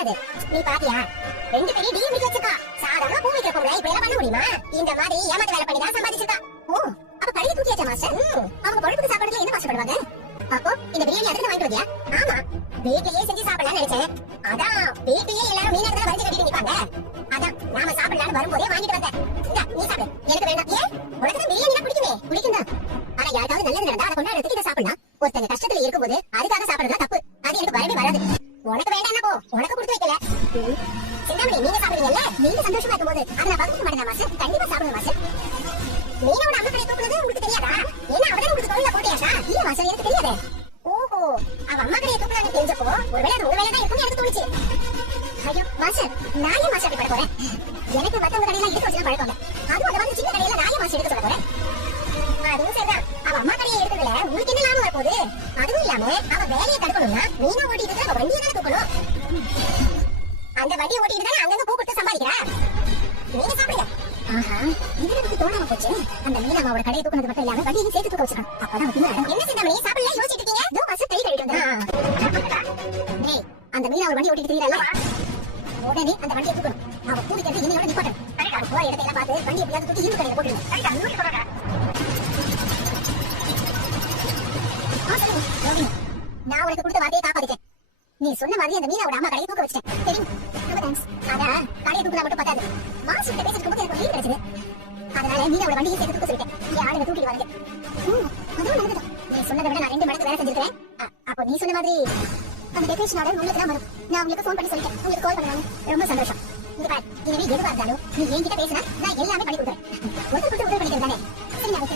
கிடையாது. நீ பாத்தியா, 2 பெரிய டிஎம் வச்சிருக்கா. சாதாரண பூ வைக்கிற பொம்பளை இப்படி எல்லாம் பண்ண முடியுமா? இந்த மாதிரி ஏமாத்து வேலை பண்ணி தான் சம்பாதிச்சிருக்கா. ஓ, அப்ப கடையை தூக்கியாச்சா மாஸ்டர்? அவங்க பொழுதுக்கு சாப்பிடுறதுல என்ன மாஸ்டர் பண்ணுவாங்க? அப்போ இந்த பிரியாணி அதுக்கு வாங்கிட்டு வந்தியா? ஆமா, வீட்லயே செஞ்சு சாப்பிடலாம்னு நினைச்சேன். அதான் வீட்லயே எல்லாரும் மீன் எடுத்து வரைஞ்சு கட்டிட்டு நிப்பாங்க. அதான் நாம சாப்பிடலாம்னு வரும்போதே வாங்கிட்டு வந்தேன். இந்தா நீ சாப்பிடு. எனக்கு வேண்டாம். ஏன்? உனக்கு தான் பிரியாணி பிடிக்குமே. பிடிக்கும் தான். ஆனா யாருக்காவது நல்லது நடந்தா அதை கொண்டாடுறதுக்கு இதை சாப்பிடலாம். ஒருத்தங்க கஷ்டத்துல இருக்கும்போது அதுக்காக சாப்பிடுறது தப்பு. அது எனக்கு வரவே வராது. உனக்கு வேண்டாம் போ, உனக்கு கொடுத்து வைக்கல. சிந்தாமணி, நீங்க சாப்பிடுவீங்கல்ல, நீங்க சந்தோஷமா இருக்கும்போது அதை நான் பகிர்ந்து மாட்டேன் மாஸ்டர். கண்டிப்பா சாப்பிடுங்க மாஸ்டர். மீனோட அம்மா கடையை தூக்குனது உங்களுக்கு தெரியாதா? ஏன்னா அவதான் உங்களுக்கு தொழில போட்டியாஷா? இல்ல மாஸ்டர், எனக்கு தெரியாது. ஓஹோ, அவ அம்மா கடையை தூக்குனான்னு தெரிஞ்சப்போ ஒருவேளை அது உங்க வேலை தான் இருக்கும்னு எனக்கு தோணுச்சு. ஐயோ மாஸ்டர், நான் ஏன் மாஸ்டர் அப்படி பண்ண போறேன்? எனக்கு மத்தவங்க கடையெல்லாம் எடுத்து வச்சு பழக்கம். அதுவும் அந்த மாதிரி சின்ன கடையில நான் ஏன் மாஸ்டர் எடுக்க சொல்ல போறேன்? அதுவும் சரிதான். அவ அம்மா கடையை எடுக்கிறதுல உங்களுக்கு என்ன லாபம் வரப்போகுது? அதுவும் இல்லாம அவ வேலையை தடுக்கணும்னா மீனா ஓட்டிட்டு அவ வண்டியை தானே தூக்கணும். அந்த வண்டியை ஓட்டிட்டு தானே அங்கங்க பூ கொடுத்து சம்பாதிக்கிறா. நீங்க சாப்பிடுங்க. ஆஹா, இவனுக்கு தோணாம போச்சு. அந்த மீனாமாவோட கடையை தூக்குனது மட்டும் இல்லாம வண்டியை சேர்த்து தூக்க வச்சிருக்கான். அப்பதான் பின்னாடி என்ன சிந்தாமணி சாப்பிடல யோசிச்சுட்டு இருக்கீங்க? இதோ மாஸ்டர் கை கழுவிட்டு வந்தா. டேய், அந்த மீனாவோட வண்டி ஓட்டிட்டு தெரியல. உடனே அந்த வண்டியை தூக்கணும். அவ பூரிக்கிறது இன்னையோட நிப்பாட்டணும். அவ போற இடத்தையெல்லாம் பார்த்து வண்டியை எப்படியாவது தூக்கி இரும்பு கடையில போட்டுருங்க. நான் உனக்கு கொடுத்த வார்த்தையை காப்பாத்திட்டேன். நீ சொன்ன மாதிரி அந்த மீனாவோட அம்மா கடையை தூக்க வச்சிட்டேன். தெரியும்? ரொம்ப தேங்க்ஸ். அதான் கடையை தூக்குனா மட்டும் பத்தாது. மாஸ்டர் பேசிட்டு போது எனக்கு லீவ் கிடைச்சது. அதனால மீனாவோட வண்டியை சேர்த்து தூக்க சொல்லிட்டேன். என் ஆளுங்க தூக்கிட்டு வரது. அதுவும் நல்லதுதான். நீ சொன்னதை விட நான் 2 மடங்கு வேலை செஞ்சிருக்கேன். அப்போ நீ சொன்ன மாதிரி அந்த டெக்கரேஷன் ஆர்டர் உங்களுக்கு தான் வரும். நான் உங்களுக்கு ஃபோன் பண்ணி சொல்லிட்டேன். உங்களுக்கு கால் பண்ணுவாங்க. ரொம்ப சந்தோஷம். இங்க பாரு, இனிமே எதுவா இருந்தாலும் நீ என்கிட்ட பேசினா நான் எல்லாமே பண்ணி கொடுக்குறேன். ஒருத்தருக்கு உதவி பண்ணிக்கிறேன் தானே? சரி, நான்